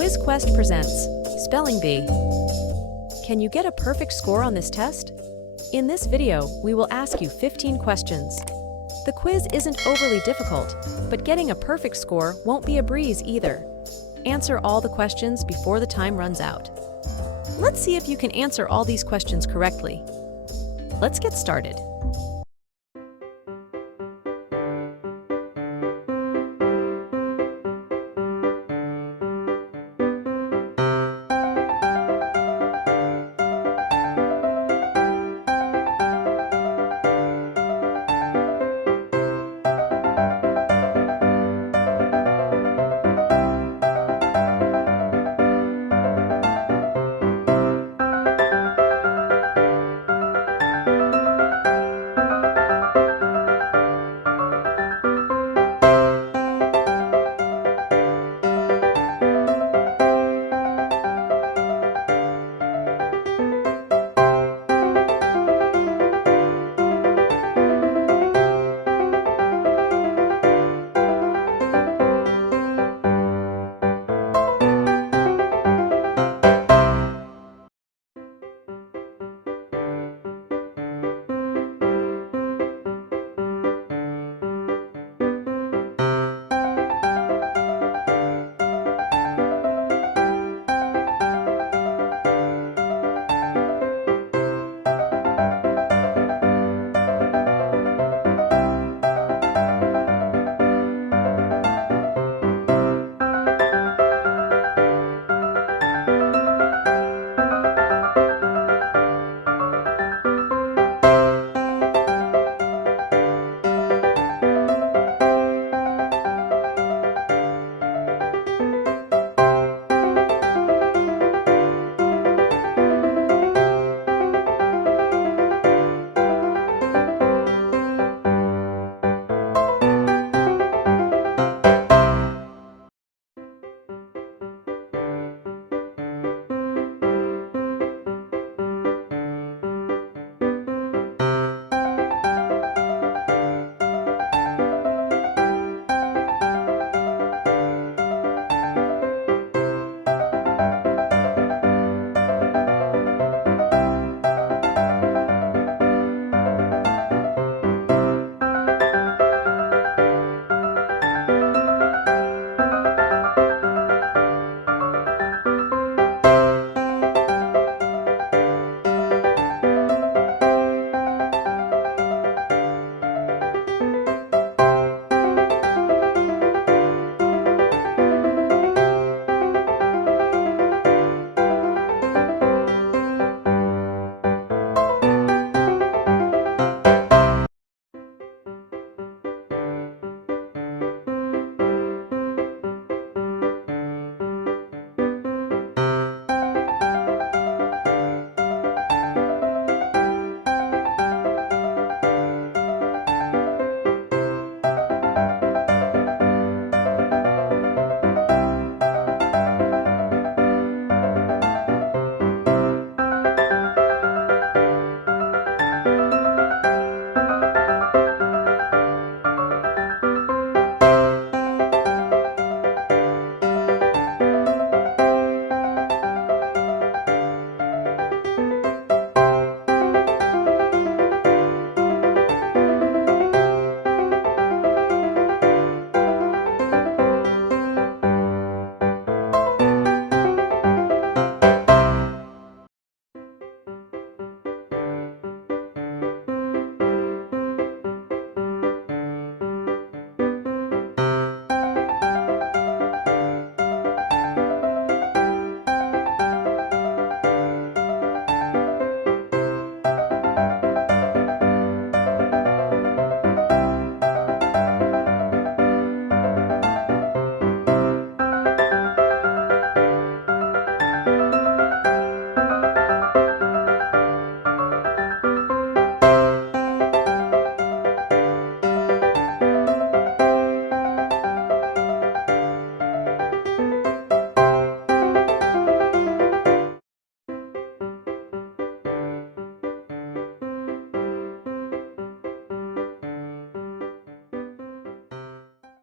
Quiz Quest presents Spelling Bee. Can you get a perfect score on this test? In this video, we will ask you 15 questions. The quiz isn't overly difficult, but getting a perfect score won't be a breeze either. Answer all the questions before the time runs out. Let's see if you can answer all these questions correctly. Let's get started.